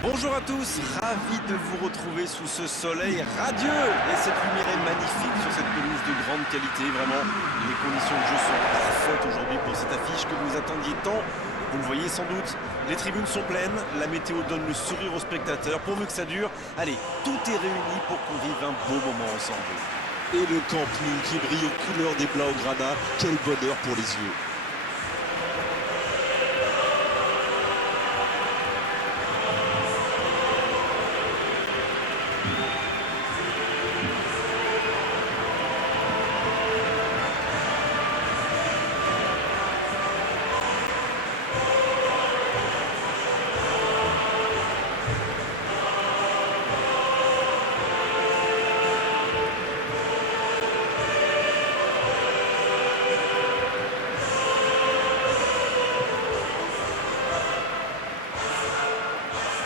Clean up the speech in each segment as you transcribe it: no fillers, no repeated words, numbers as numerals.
Bonjour à tous, ravi de vous retrouver sous ce soleil radieux et cette lumière est magnifique sur cette pelouse de grande qualité. Vraiment, les conditions de jeu sont parfaites aujourd'hui pour cette affiche que vous attendiez tant. Vous le voyez sans doute, les tribunes sont pleines, la météo donne le sourire aux spectateurs. Pourvu que ça dure, allez, tout est réuni pour qu'on vive un beau moment ensemble. Et le Camp Nou qui brille aux couleurs des Blaugrana, quel bonheur pour les yeux.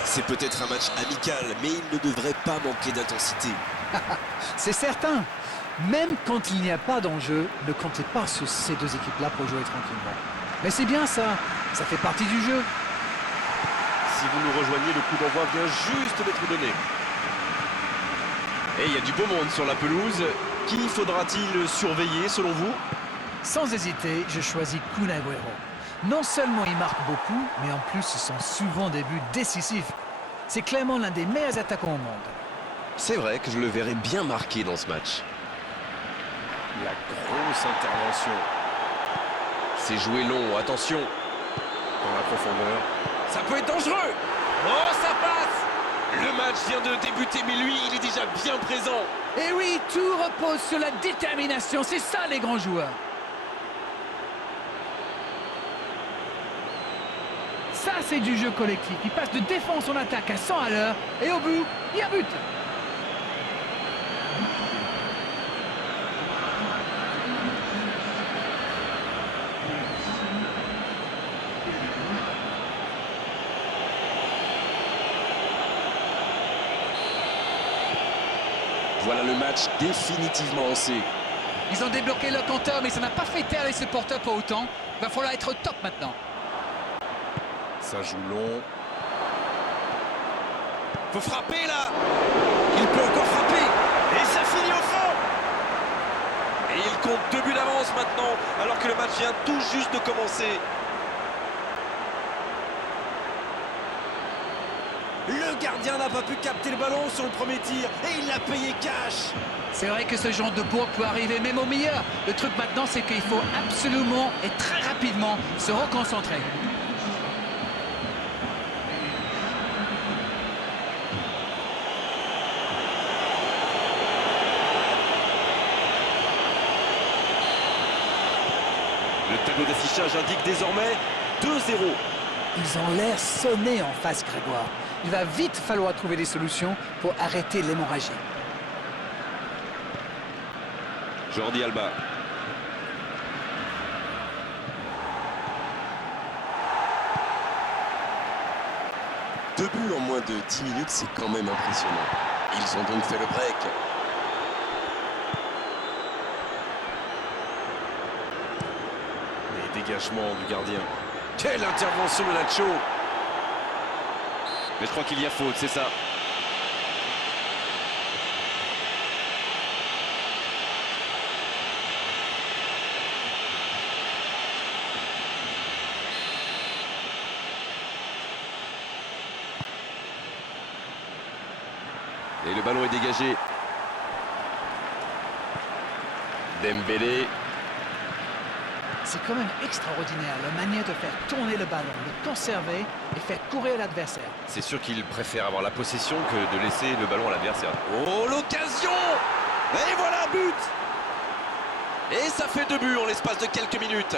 C'est peut-être un match amical, mais il ne devrait pas manquer d'intensité. C'est certain. Même quand il n'y a pas d'enjeu, ne comptez pas sur ces deux équipes-là pour jouer tranquillement. Mais c'est bien ça fait partie du jeu. Si vous nous rejoignez, le coup d'envoi vient juste d'être donné. Et il y a du beau monde sur la pelouse. Qui faudra-t-il surveiller selon vous? Sans hésiter, je choisis Kun Agüero. Non seulement il marque beaucoup, mais en plus ce sont souvent des buts décisifs. C'est clairement l'un des meilleurs attaquants au monde. C'est vrai que je le verrais bien marqué dans ce match. La grosse intervention. C'est joué long, attention. Dans la profondeur. Ça peut être dangereux. Oh, ça passe. Le match vient de débuter, mais lui, il est déjà bien présent. Et oui, tout repose sur la détermination. C'est ça les grands joueurs. Ça, c'est du jeu collectif. Il passe de défense en attaque à 100 à l'heure. Et au bout, il y a but. Voilà le match définitivement lancé. Ils ont débloqué leur compteur, mais ça n'a pas fait taire les supporters pour autant. Il va falloir être au top maintenant. Ça joue long. Faut frapper là. Il peut encore frapper. Et ça finit au fond. Et il compte 2 buts d'avance maintenant, alors que le match vient tout juste de commencer. Le gardien n'a pas pu capter le ballon sur le premier tir et il l'a payé cash. C'est vrai que ce genre de bourre peut arriver même au meilleur. Le truc maintenant, c'est qu'il faut absolument et très rapidement se reconcentrer. Le tableau d'affichage indique désormais 2-0. Ils ont l'air sonnés en face, Grégoire. Il va vite falloir trouver des solutions pour arrêter l'hémorragie. Jordi Alba. Deux buts en moins de 10 minutes, c'est quand même impressionnant. Ils ont donc fait le break. Les dégagements du gardien. Quelle intervention de Nacho. Mais je crois qu'il y a faute, c'est ça. Et le ballon est dégagé. Dembélé. C'est quand même extraordinaire la manière de faire tourner le ballon, de conserver et faire courir l'adversaire. C'est sûr qu'il préfère avoir la possession que de laisser le ballon à l'adversaire. Oh, l'occasion! Et voilà, but! Et ça fait 2 buts en l'espace de quelques minutes.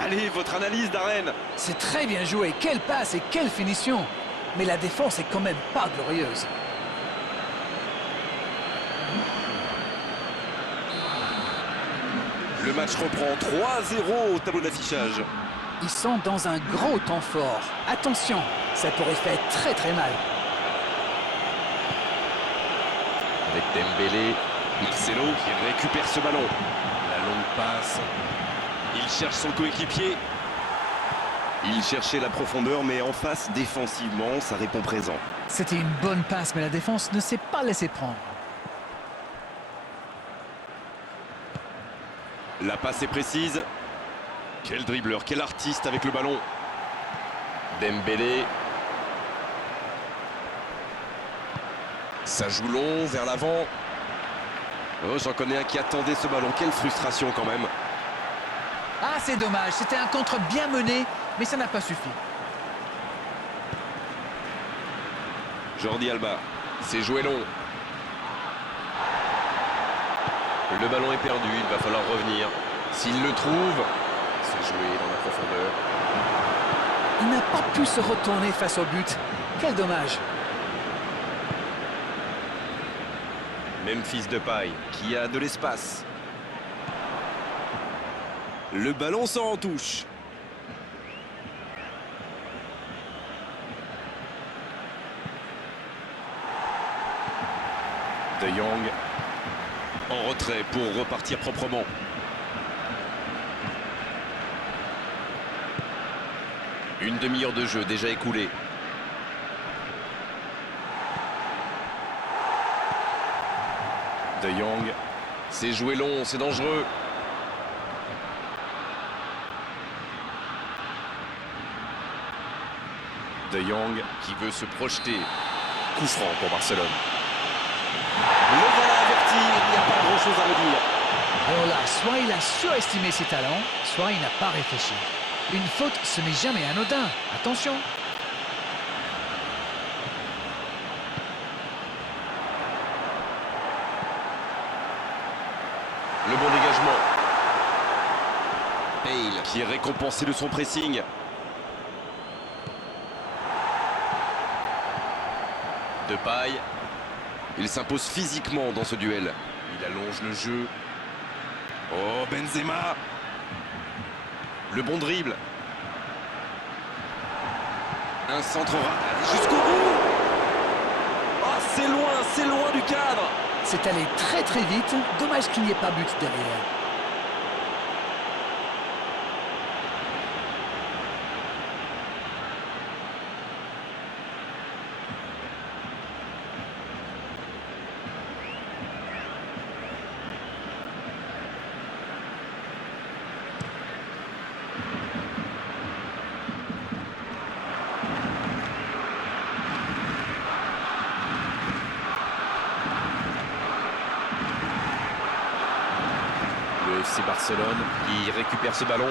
Allez, votre analyse, Darren. C'est très bien joué, quelle passe et quelle finition. Mais la défense est quand même pas glorieuse. Le match reprend 3-0 au tableau d'affichage. Ils sont dans un gros temps fort. Attention, ça pourrait faire très très mal. Avec Dembélé, Marcelo qui récupère ce ballon. La longue passe. Il cherche son coéquipier. Il cherchait la profondeur, mais en face, défensivement, ça répond présent. C'était une bonne passe, mais la défense ne s'est pas laissée prendre. La passe est précise. Quel dribbleur, quel artiste avec le ballon. Dembélé. Ça joue long, vers l'avant. Oh, j'en connais un qui attendait ce ballon. Quelle frustration quand même. Ah, c'est dommage, c'était un contre bien mené, mais ça n'a pas suffi. Jordi Alba. C'est joué long. Le ballon est perdu, il va falloir revenir. S'il le trouve, c'est joué dans la profondeur. Il n'a pas pu se retourner face au but. Quel dommage. Memphis Depay qui a de l'espace. Le ballon sort en touche. De Jong en retrait pour repartir proprement. Une demi-heure de jeu déjà écoulée. De Jong. C'est joué long, c'est dangereux. De Jong Qui veut se projeter. Coup franc pour Barcelone. le voilà averti, il n'y a pas grand chose à redire. Alors là, soit il a surestimé ses talents, soit il n'a pas réfléchi. Une faute, ce n'est jamais anodin. Attention. Le bon dégagement. Bale qui est récompensé de son pressing. Depay. Il s'impose physiquement dans ce duel. Il allonge le jeu. Oh, Benzema. Le bon dribble. Un centre allez jusqu'au bout. Ah, c'est loin du cadre. C'est allé très très vite. Dommage qu'il n'y ait pas but derrière. Le FC Barcelone qui récupère ce ballon.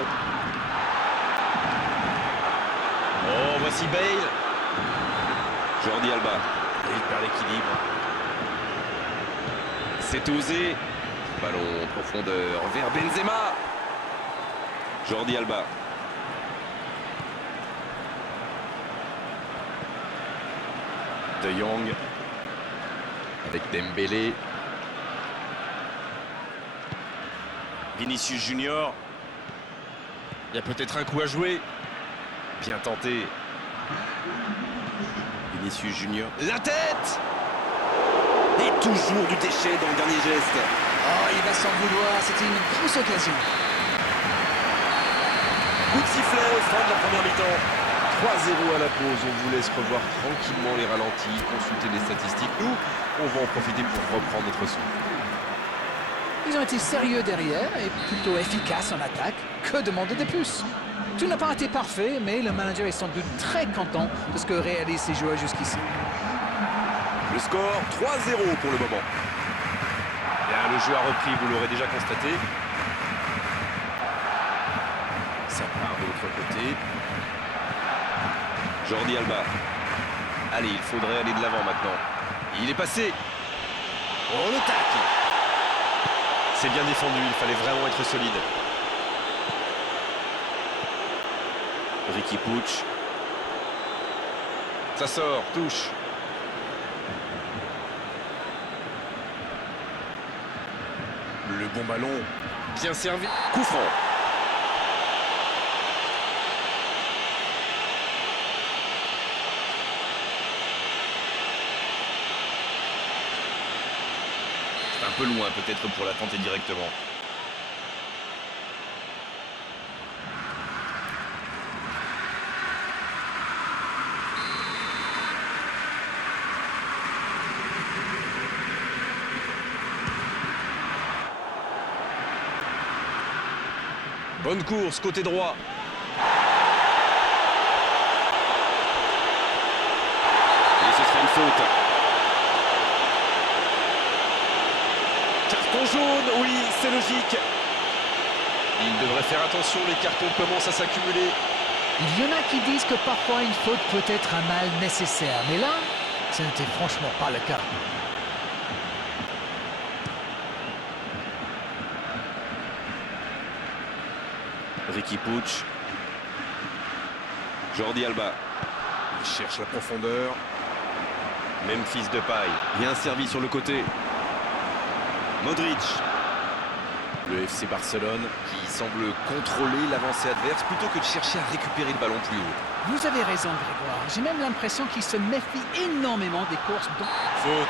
Oh, voici Bale. Jordi Alba. Et il perd l'équilibre. C'est osé. Ballon profondeur vers Benzema. Jordi Alba. De Jong. avec Dembélé. Vinicius Junior. Il y a peut-être un coup à jouer. Bien tenté. Vinicius Junior. La tête. Et toujours du déchet dans le dernier geste. Oh, il va s'en vouloir. C'était une grosse occasion. Coup de sifflet, fin de la première mi-temps. 3-0 à la pause. On vous laisse revoir tranquillement les ralentis, consulter les statistiques. Nous, on va en profiter pour reprendre notre souffle. Ils ont été sérieux derrière et plutôt efficaces en attaque. Que demander de plus? Tout n'a pas été parfait, mais le manager est sans doute très content de ce que réalisent ses joueurs jusqu'ici. Le score 3-0 pour le moment. Bien, le jeu a repris, vous l'aurez déjà constaté. Ça part de l'autre côté. Jordi Alba. Allez, il faudrait aller de l'avant maintenant. Il est passé. Oh, le tacle. C'est bien défendu, il fallait vraiment être solide. Ricky Puig. Ça sort, touche. Le bon ballon. Bien servi. Coup franc. C'est un peu loin peut-être pour la tenter directement. Bonne course, côté droit. Et ce sera une faute. Carton jaune, oui, c'est logique. Il devrait faire attention, les cartons commencent à s'accumuler. Il y en a qui disent que parfois une faute peut être un mal nécessaire, mais là, ce n'était franchement pas le cas. Ricky Puig. Jordi Alba. Il cherche la profondeur. Memphis Depay. Bien servi sur le côté. Modric. Le FC Barcelone qui semble contrôler l'avancée adverse plutôt que de chercher à récupérer le ballon plus haut. Vous avez raison, Grégoire. J'ai même l'impression qu'il se méfie énormément des courses. Faute.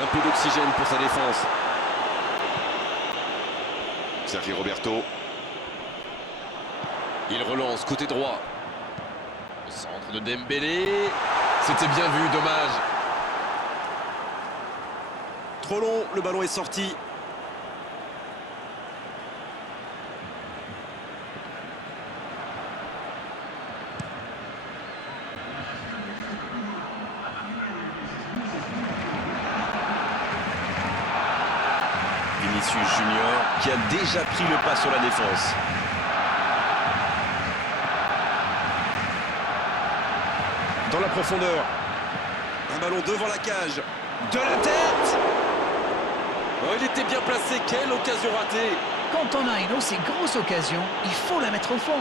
Un peu d'oxygène pour sa défense. Sergi Roberto. Il relance côté droit. Le centre de Dembélé. C'était bien vu, dommage. Trop long, le ballon est sorti. Vinicius Junior qui a déjà pris le pas sur la défense. Dans la profondeur. Un ballon devant la cage. De la tête. Oh, il était bien placé. Quelle occasion ratée. Quand on a une aussi grosse occasion, il faut la mettre au fond.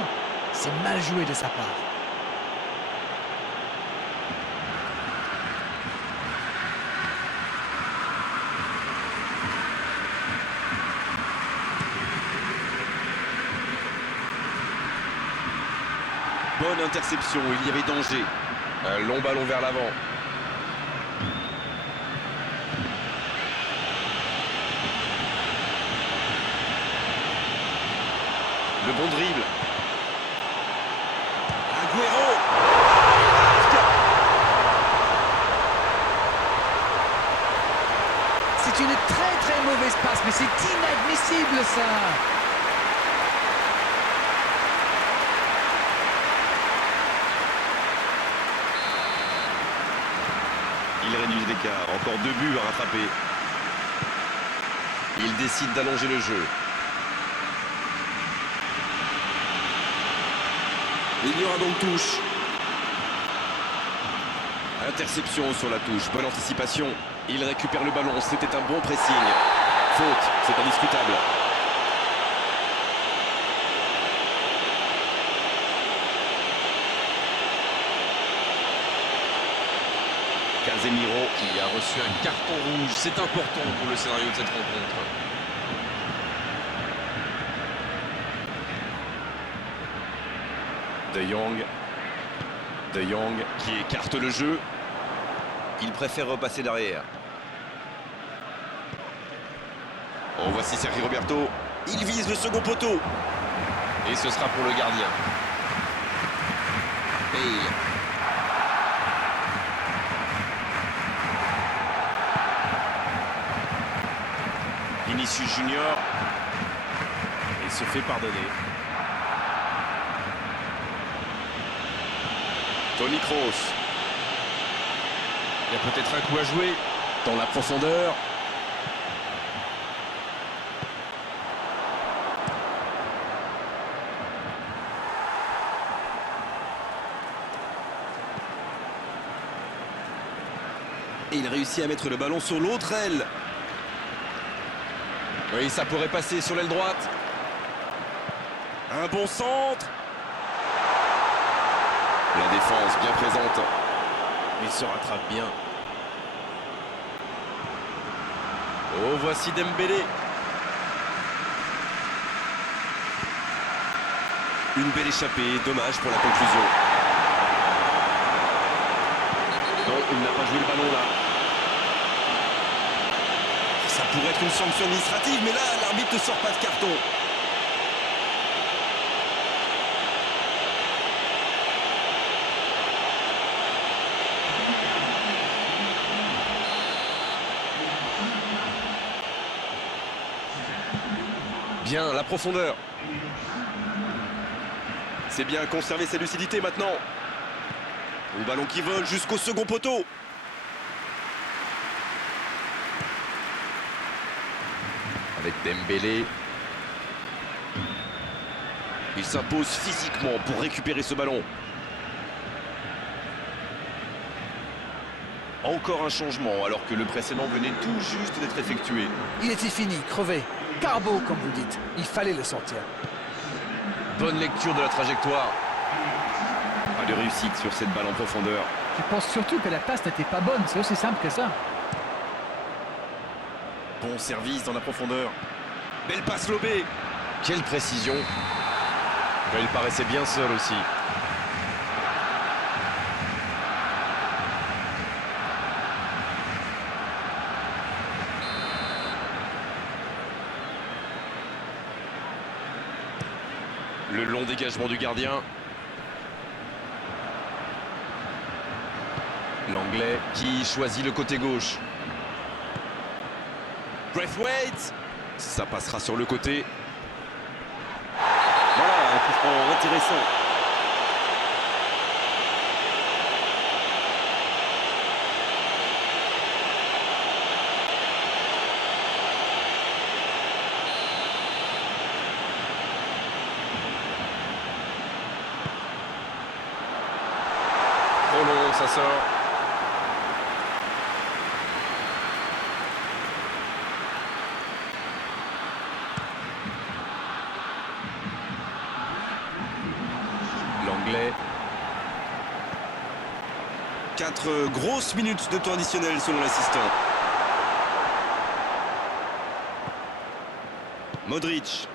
C'est mal joué de sa part. Bonne interception, il y avait danger. Un long ballon vers l'avant. Le bon dribble. Agüero. C'est une très mauvaise passe, mais c'est inadmissible ça. Il réduit l'écart. Encore 2 buts à rattraper. Il décide d'allonger le jeu. Il y aura donc touche. Interception sur la touche. Bonne anticipation. Il récupère le ballon. C'était un bon pressing. Faute. C'est indiscutable. Casemiro qui a reçu un carton rouge. C'est important pour le scénario de cette rencontre. De Jong qui écarte le jeu. Il préfère repasser derrière. Oh, voici Sergi Roberto. Il vise le second poteau. Et ce sera pour le gardien. Bale. Vinicius Junior. Il se fait pardonner. Toni Kroos. Il y a peut-être un coup à jouer dans la profondeur. Et il réussit à mettre le ballon sur l'autre aile. Oui, ça pourrait passer sur l'aile droite. Un bon centre. La défense bien présente. Il se rattrape bien. Oh, voici Dembélé. Une belle échappée, dommage pour la conclusion. Non, il n'a pas joué le ballon là. Ça pourrait être une sanction administrative, mais là, l'arbitre ne sort pas de carton. Bien, la profondeur. C'est bien conserver sa lucidité maintenant. Le ballon qui vole jusqu'au second poteau. Avec Dembélé. Il s'impose physiquement pour récupérer ce ballon. Encore un changement alors que le précédent venait tout juste d'être effectué. Il était fini, crevé. Carbo, comme vous dites. Il fallait le sortir. Bonne lecture de la trajectoire. Pas de réussite sur cette balle en profondeur. Je pense surtout que la passe n'était pas bonne. C'est aussi simple que ça. Bon service dans la profondeur. Belle passe lobée. Quelle précision. Il paraissait bien seul aussi. Le long dégagement du gardien. L'Anglais qui choisit le côté gauche. Braithwaite. Ça passera sur le côté. Voilà, un coup franc intéressant. Trop long, ça sort. L'Anglais. 4 grosses minutes de temps additionnel selon l'assistant. Modric.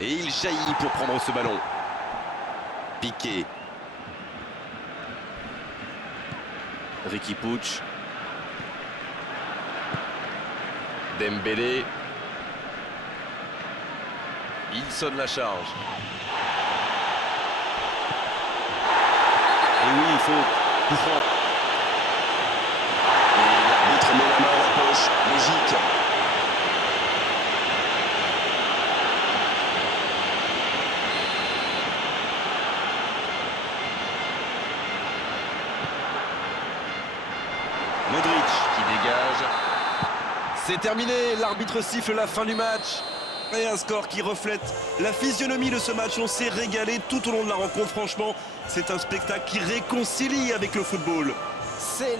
Et il jaillit pour prendre ce ballon. Piqué. Riqui Puig. Dembélé. Il sonne la charge. Et oui, il faut coup franc. Et l'arbitre met la main à la poche. Logique. Modric qui dégage. C'est terminé, l'arbitre siffle la fin du match. Et un score qui reflète la physionomie de ce match. On s'est régalé tout au long de la rencontre. Franchement, c'est un spectacle qui réconcilie avec le football. C'est